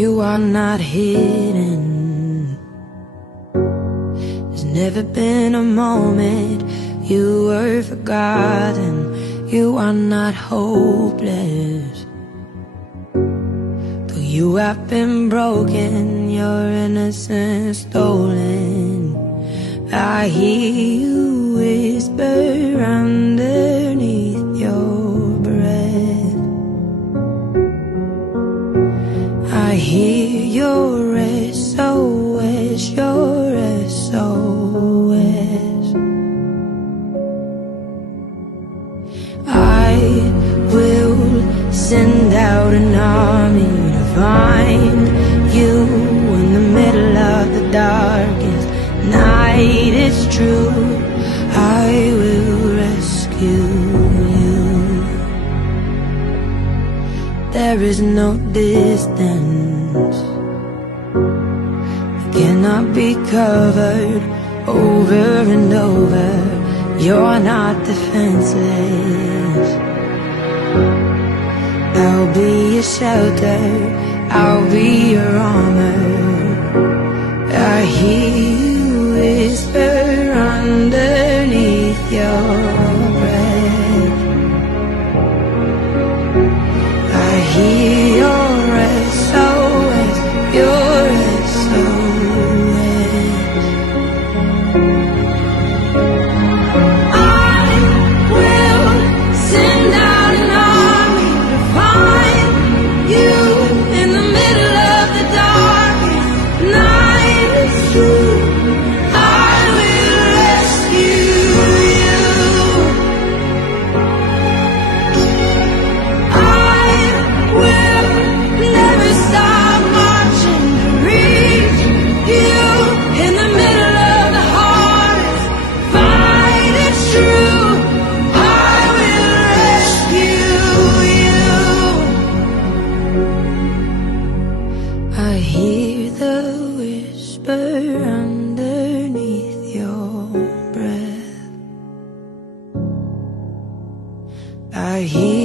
You are not hidden. There's never been a moment you were forgotten. You are not hopeless. Though you have been broken, your innocence stolen, I hear you whisper underneath your breath. I hear your SOS, your SOS. I will send out an army to find you in the middle of the darkest night. It's true, I will rescue you. There is no distance that cannot be covered over and over. You're not defenseless. I'll be your shelter, I'll be your armor. I hear you whisper underneath your breath. I hear your SOS, your SOS. I will send out an army to find you in the middle of the darkest night. It's true, I will rescue you. I will never stop marching to reach you in the middle of the hardest fight. It's true, I will rescue you. I hear the whisper underneath your breath. I hear